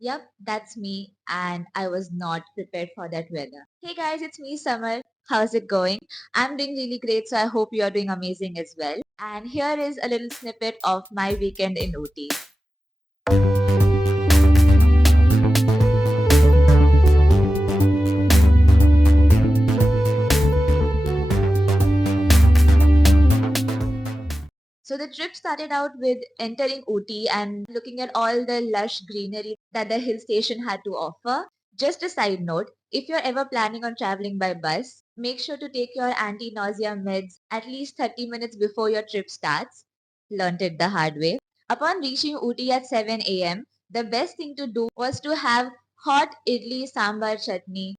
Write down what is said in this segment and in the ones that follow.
Yep, that's me, and I was not prepared for that weather. Hey guys, it's me, Summer. How's it going? I'm doing really great, so I hope you're doing amazing as well. And here is a little snippet of my weekend in Ooty. So the trip started out with entering Ooty and looking at all the lush greenery that the hill station had to offer. Just a side note, if you're ever planning on traveling by bus, make sure to take your anti-nausea meds at least 30 minutes before your trip starts. Learned it the hard way. Upon reaching Ooty at 7 a.m., the best thing to do was to have hot idli sambar chutney.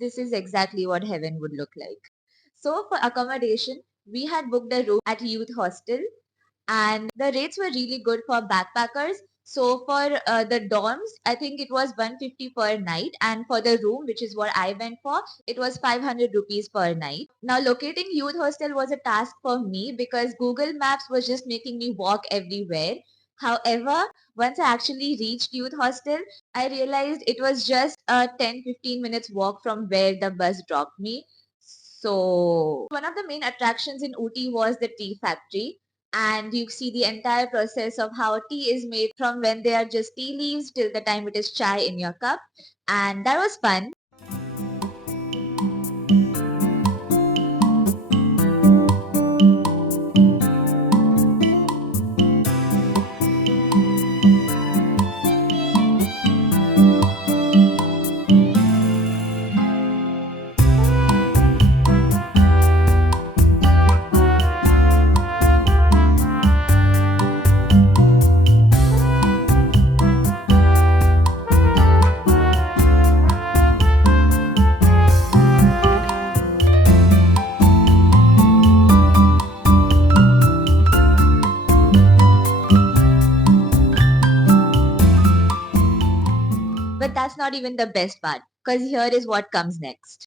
This is exactly what heaven would look like. So for accommodation, we had booked a room at youth hostel and the rates were really good for backpackers. So for the dorms, I think it was 150 per night, and for the room, which is what I went for, it was 500 rupees per night. Now locating youth hostel was a task for me because Google Maps was just making me walk everywhere. However, once I actually reached youth hostel, I realized it was just a 10-15 minutes walk from where the bus dropped me. So one of the main attractions in Ooty was the tea factory, and you see the entire process of how tea is made from when they are just tea leaves till the time it is chai in your cup, and that was fun. But that's not even the best part, because here is what comes next.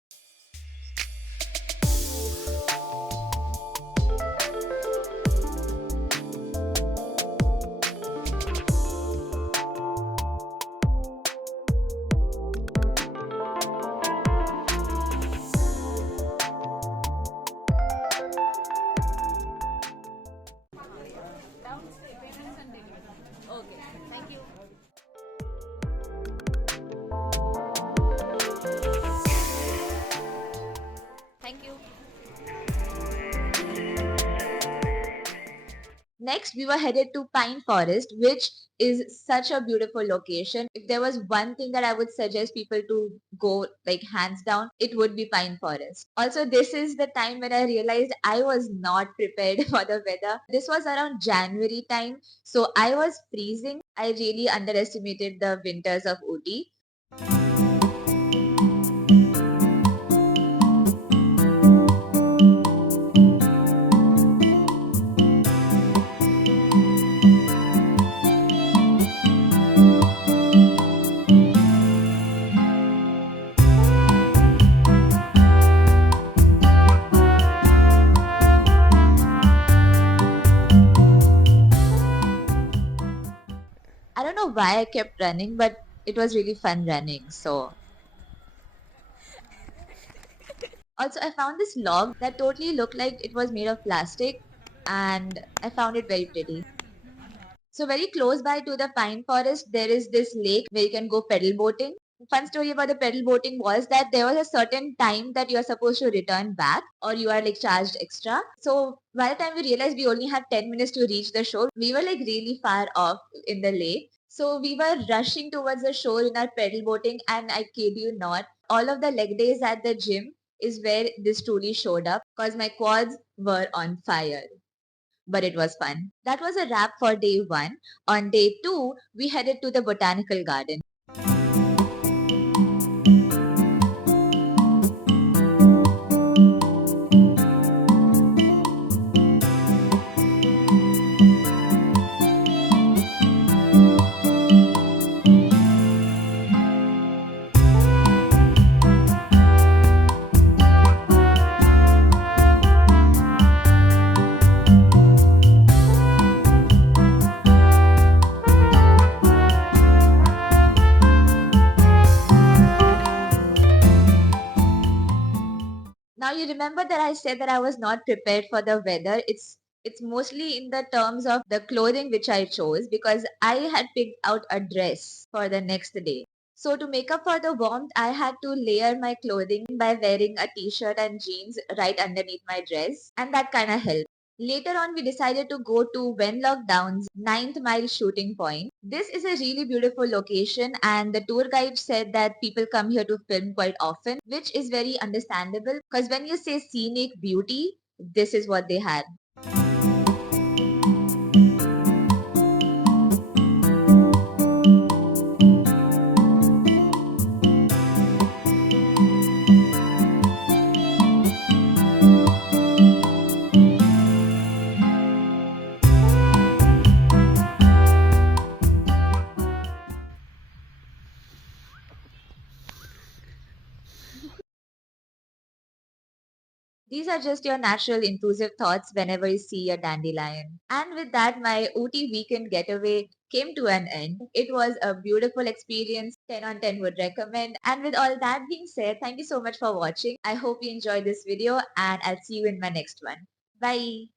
Next, we were headed to Pine Forest, which is such a beautiful location. If there was one thing that I would suggest people to go, like hands down, it would be Pine Forest. Also, this is the time when I realized I was not prepared for the weather. This was around January time, so I was freezing. I really underestimated the winters of Ooty. I don't know why I kept running, but it was really fun running. So also, I found this log that totally looked like it was made of plastic, and I found it very pretty. So very close by to the pine forest, there is this lake where you can go pedal boating. Fun story about the pedal boating was that there was a certain time that you are supposed to return back or you are like charged extra. So by the time we realized we only had 10 minutes to reach the shore, we were like really far off in the lake. So we were rushing towards the shore in our pedal boating, and I kid you not, all of the leg days at the gym is where this truly showed up because my quads were on fire, but it was fun. That was a wrap for day one. On day two, we headed to the botanical garden. Now you remember that I said that I was not prepared for the weather. It's mostly in the terms of the clothing which I chose because I had picked out a dress for the next day. So to make up for the warmth, I had to layer my clothing by wearing a t-shirt and jeans right underneath my dress, and that kind of helped. Later on, we decided to go to Wenlock Downs 9th Mile Shooting Point. This is a really beautiful location, and the tour guide said that people come here to film quite often, which is very understandable because when you say scenic beauty, this is what they had. These are just your natural intrusive thoughts whenever you see a dandelion. And with that, my Ooty weekend getaway came to an end. It was a beautiful experience, 10 on 10 would recommend. And with all that being said, thank you so much for watching. I hope you enjoyed this video and I'll see you in my next one. Bye.